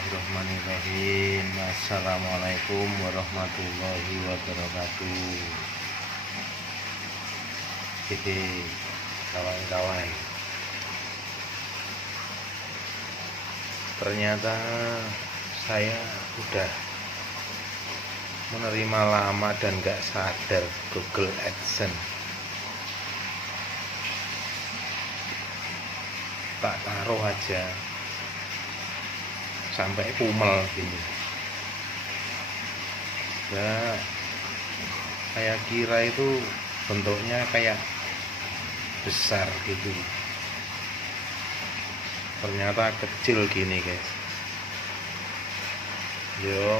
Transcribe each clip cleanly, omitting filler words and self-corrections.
Bismillahirrahmanirrahim. Assalamualaikum warahmatullahi wabarakatuh. Hehe, kawan-kawan. Ternyata saya udah menerima lama dan gak sadar Google AdSense. Tak taruh aja sampai kumel gini. Ya, saya kira itu bentuknya kayak besar gitu, ternyata kecil gini guys. Yo,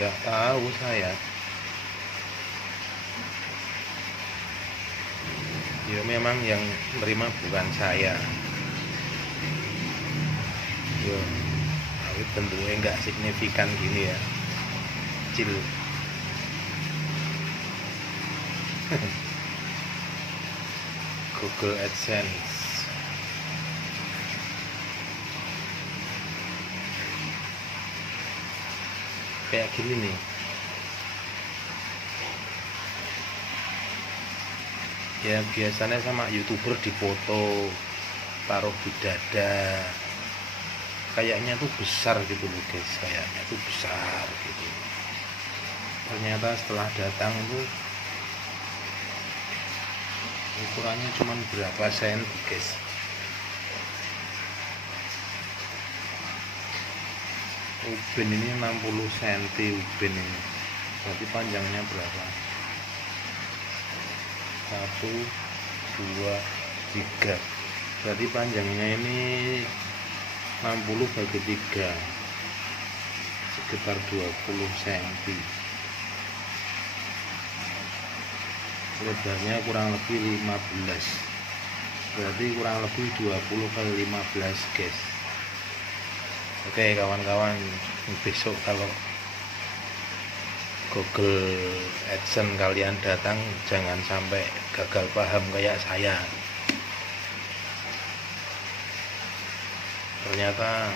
nggak tahu saya. Yo, memang yang menerima bukan saya. Yo, tapi bentuknya nggak signifikan gini ya, kecil. Google AdSense. Kayak gini nih. Ya biasanya sama YouTuber dipoto, taruh di dada. Kayaknya tuh besar gitu loh guys, kayaknya tuh besar gitu. Ternyata setelah datang tuh ukurannya cuma berapa senti guys. Ubin ini 60 cm ubin ini. Berarti panjangnya berapa? 1, 2, 3. Berarti panjangnya ini 60 bagi 3, sekitar 20 cm. Lebarnya kurang lebih 15, berarti kurang lebih 20 kali 15 guys. Oke kawan-kawan, besok kalau Google AdSense kalian datang, jangan sampai gagal paham kayak saya. Ternyata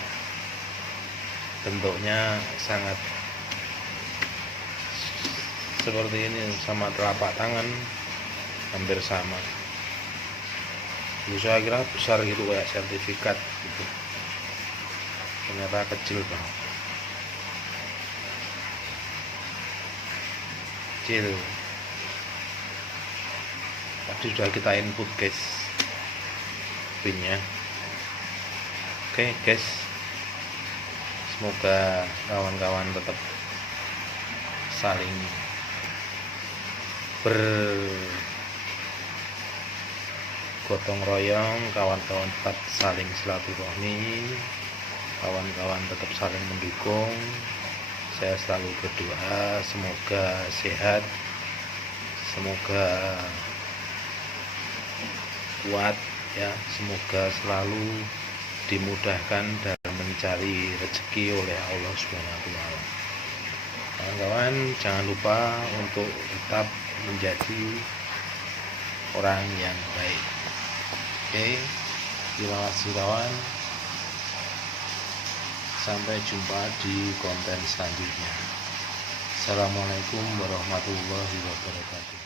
bentuknya sangat seperti ini, sama telapak tangan hampir sama. Saya kira besar gitu kayak sertifikat gitu. Ternyata kecil banget. Kecil. Tadi sudah kita input guys, pinnya. Oke guys, semoga kawan-kawan tetap saling bergotong royong, kawan-kawan tetap saling silaturahmi, kawan-kawan tetap saling mendukung. Saya selalu berdoa semoga sehat, semoga kuat ya, semoga selalu dimudahkan dalam mencari rezeki oleh Allah Subhanahu wa Ta'ala. Kawan-kawan jangan lupa untuk tetap menjadi orang yang baik. Oke, terima kasih kawan. Sampai jumpa di konten selanjutnya. Assalamualaikum warahmatullahi wabarakatuh.